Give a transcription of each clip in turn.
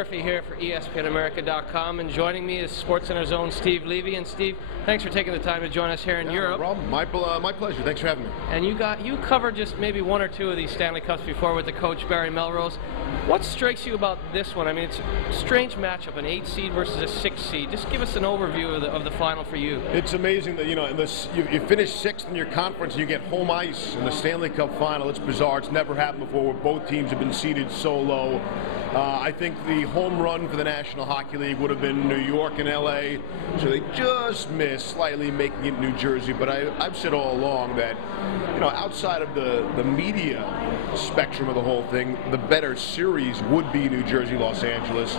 Murphy here for ESPNAmerica.com, and joining me is SportsCenter's own Steve Levy. And Steve, thanks for taking the time to join us here in Europe. No problem. My pleasure. Thanks for having me. And you covered just maybe one or two of these Stanley Cups before with the coach Barry Melrose. What strikes you about this one? I mean, it's a strange matchup, an 8 seed versus a 6 seed. Just give us an overview of the final for you. It's amazing that you finish 6th in your conference and you get home ice in the Stanley Cup Final. It's bizarre. It's never happened before where both teams have been seeded so low. I think the home run for the National Hockey League would have been New York and LA, so they just missed slightly making it New Jersey. But I've said all along that, outside of the media spectrum of the whole thing, the better series would be New Jersey, Los Angeles.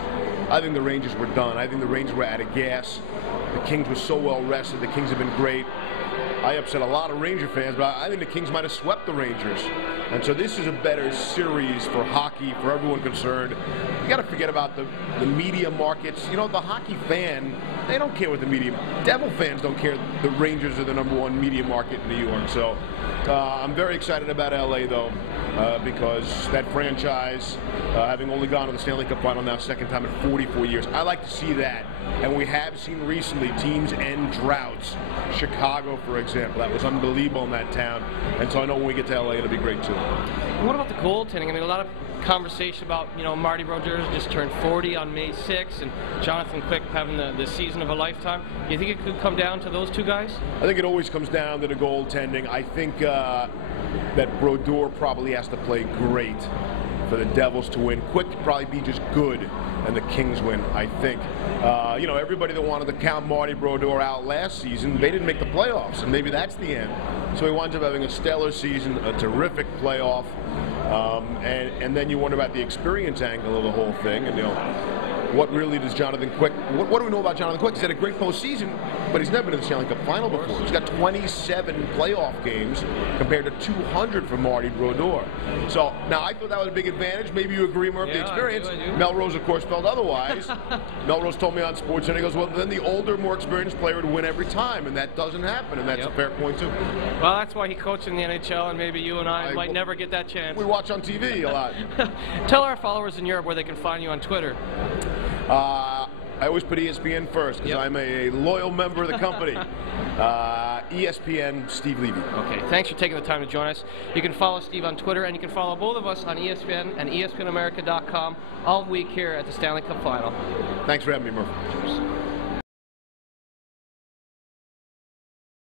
I think the Rangers were done. I think the Rangers were out of gas. The Kings were so well rested. The Kings have been great. I upset a lot of Ranger fans, but I think the Kings might have swept the Rangers. And so this is a better series for hockey, for everyone concerned. You got to forget about the media markets. The hockey fan, they don't care what the media. Devil fans don't care. The Rangers are the #1 media market in New York. So I'm very excited about LA, though, because that franchise, having only gone to the Stanley Cup Final now, second time in 44 years, I like to see that. And we have seen recently teams end droughts. Chicago, for example, that was unbelievable in that town. And so I know when we get to LA, it'll be great too. What about the goaltending? I mean, a lot of conversation about, Marty Brodeur just turned 40 on May 6th, and Jonathan Quick having the season of a lifetime. Do you think it could come down to those two guys? I think it always comes down to the goaltending. I think that Brodeur probably has to play great for the Devils to win. Quick could probably be just good, and the Kings win, I think. Everybody that wanted to count Marty Brodeur out last season, they didn't make the playoffs, and maybe that's the end. So he winds up having a stellar season, a terrific playoff, and then you wonder about the experience angle of the whole thing, and what really does Jonathan Quick, what do we know about Jonathan Quick? He's had a great postseason, but he's never been in the Stanley Cup Final before. He's got 27 playoff games compared to 200 for Marty Brodeur. So, now I thought that was a big advantage. Maybe you agree, Murph, the experience. I do. Melrose, of course, felt otherwise. Melrose told me on SportsCenter, he goes, well, then the older, more experienced player would win every time, and that doesn't happen, and that's a fair point, too. Well, that's why he coached in the NHL, and maybe you and I might never get that chance. We watch on TV a lot. Tell our followers in Europe where they can find you on Twitter. I always put ESPN first because I'm a loyal member of the company. ESPN, Steve Levy. Okay, thanks for taking the time to join us. You can follow Steve on Twitter, and you can follow both of us on ESPN and ESPNAmerica.com all week here at the Stanley Cup Final. Thanks for having me, Murph. Cheers.